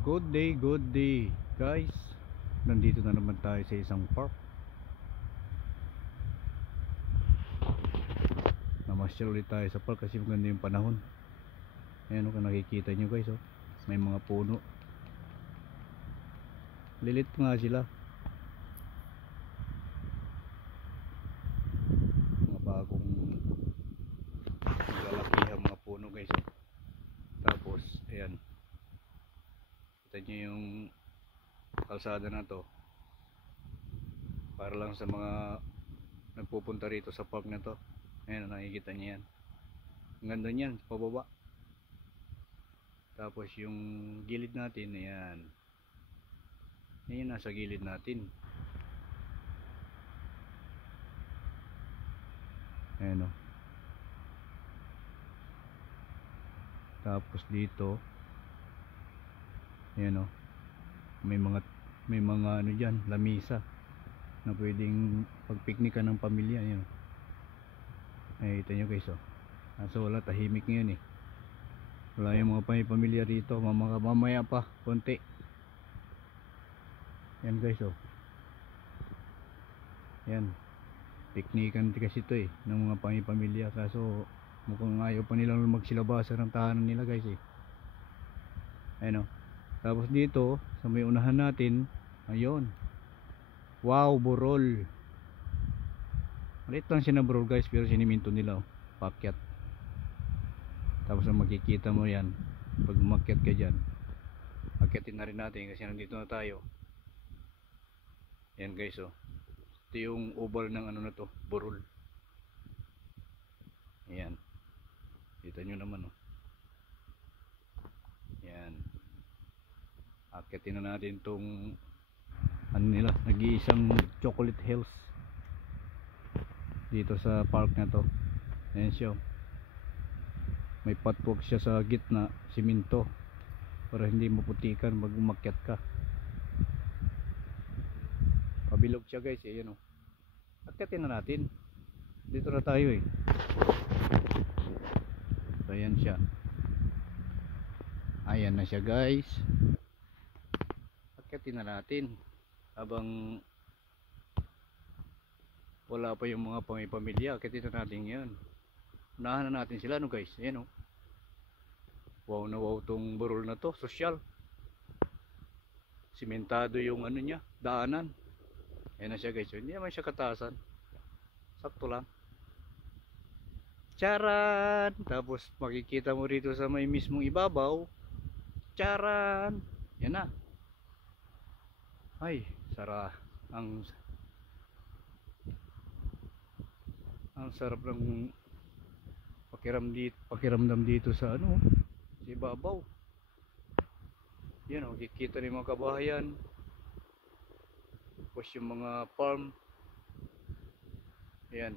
Good day guys. Nandito na naman tayo sa isang park. Namasyal ulit tayo sa park kasi maganda yung panahon. Ayan o, kung nakikita nyo guys oh, may mga puno. Lilit nga sila. Mga bagong lalakihang mga puno guys oh. Tapos ayan, kita nyo yung kalsada na to para lang sa mga nagpupunta rito sa park na to. Ayan, nakikita nyo yan, ang ganda nyan pababa. Tapos yung gilid natin, ayan, ayan, nasa gilid natin. Ayan o. Tapos dito, ayan o, may mga ano dyan, lamisa na pwedeng pagpiknikan ng pamilya. Ayan, nakikita nyo guys oh. Kaso wala, tahimik ngayon eh, wala yung mga pamilya rito. Mamaya pa konti. Yan guys oh, yan, piknikan kasi ito eh ng mga pamilya. Kaso mukhang ayaw pa nilang magsilabasa ng tahanan nila guys eh. Ayan oh. Tapos dito sa may unahan natin, ayun, wow, burol. Maliit lang siya na burol guys, pero siniminto nila oh, paakyat. Tapos ang makikita mo yan pag umakyat ka dyan, akyatin na rin natin kasi nandito na tayo. Yan guys oh, ito yung oval ng ano na to, burol. Ayan, kita nyo naman oh. Yan, akyatin na natin tong ano nila, nag-iisang chocolate hills dito sa park na to. Ayan siya, may patwalk siya sa gitna, simento, para hindi maputikan pag umakyat ka. Pabilog siya guys, ayan o. Akyatin na natin, dito na tayo eh. So ayan siya, ayan na siya guys. Akyatin na natin habang wala pa yung mga pamilya. Akyatin na natin yan, unahan na natin sila no guys. Ayan o, wow na wow tong burol na to, sosyal. Simentado yung ano niya, daanan. Ayan na siya guys, hindi naman siya kataasan, sakto lang. Charan! Tapos makikita mo rito sa may mismong ibabaw, charan! Yan na. Ay, ang sarap ng pakiramdam dito sa ano, sa ibabaw. Yan o, kikita ni mga kabahayan. Tapos yung mga farm. Yan,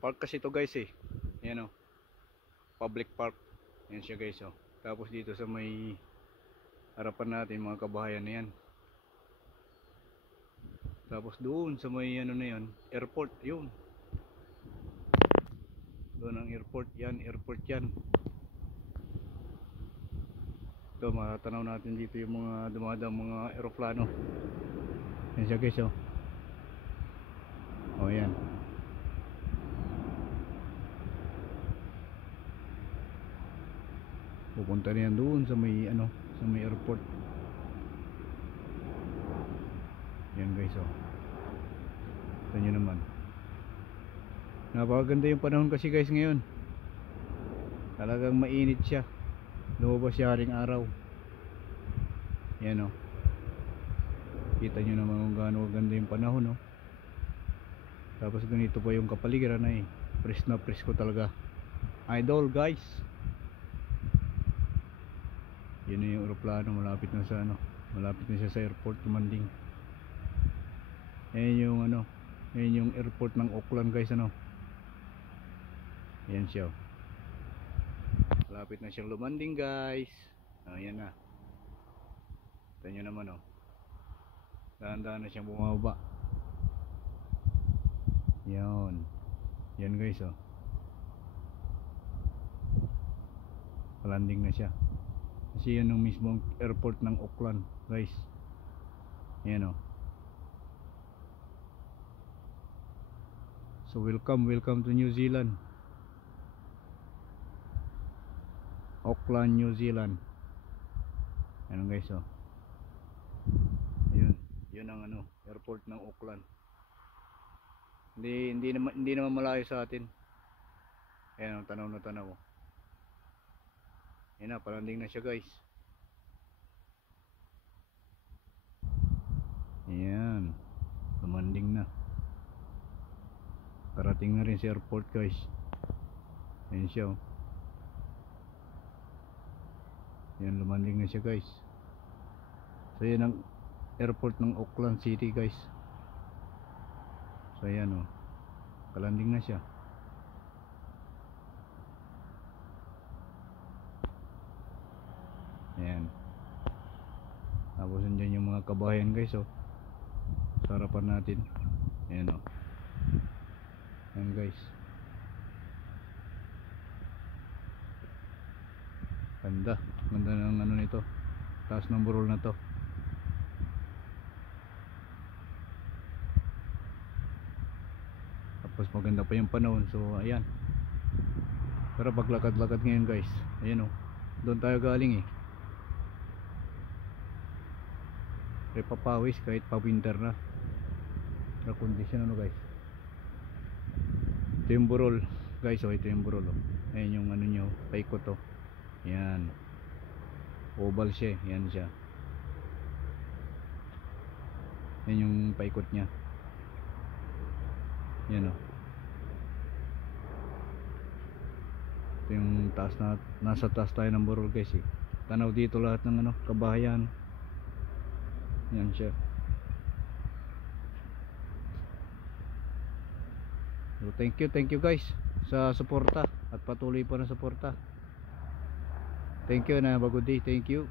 park kasi ito guys eh. Yan o, public park. Yan siya guys o. Tapos dito sa may harapan natin mga kabahayan na yan. Tapos doon sa may ano na yan, airport, yun, doon ang airport yan, airport yan. Ito, matanaw natin dito yung mga dumadang mga aeroplano. Yan siya guys oh. O yan, pupunta na yan doon sa may ano, sa may airport. Yan guys oh, ito nyo naman, napakaganda yung panahon kasi guys ngayon. Talagang mainit siya, lumabas siya haring araw. Yan oh, kita nyo naman kung gaano ganda yung panahon oh. Tapos ganito pa yung kapaligiran ay fresh na fresh ko talaga, idol guys. Yun na yung aeroplano, malapit na sa ano, malapit na siya sa airport lumanding. Ayan yung ano, ayan yung airport ng Auckland guys ano. Ayan siya, malapit na siyang lumanding guys. Ayan na, ito nyo naman oh, dahan-dahan na siyang bumaba. Yan, yan guys oh. Landing na siya. Kasi yun yung mismong airport ng Auckland, guys. Yan o. So welcome to New Zealand. Auckland, New Zealand. Ano guys, oh. Yun ang airport ng Auckland. Hindi naman malayo sa atin. Ayan ang tanaw na tanaw. Ayan na, palanding na siya guys. Ayan, lumanding na. Karating na rin sa airport guys. Ayan siya, oh. Ayan, lumanding na siya guys. So yan ang airport ng Auckland City guys. So ayan, oh. Kalanding na siya. Ayan. Tapos nandiyan yung mga kabahayan guys, oh. Sa harapan natin. Ayan, oh. Ayan guys. Ganda ng nito. Taas ng burol na to. Tapos maganda pa yung panahon. So ayan. Pero paglakad-lakad ngayon guys. Ayan, oh. Doon tayo galing eh. May papawis kahit pa winter na. Pero condition guys. Ito yung burol guys, oh. Ito yung burol, oh. Ayan yung nyo, paikot, oh. Yan, oval siya, yan siya. Yan yung paikot nya. Yan, oh. Ito yung taas na, nasa taas tayo ng burol guys eh. Tanaw dito lahat ng kabahayan. Yan siya. So thank you guys sa suporta at patuloy po na suporta. Thank you and have a good day. Thank you.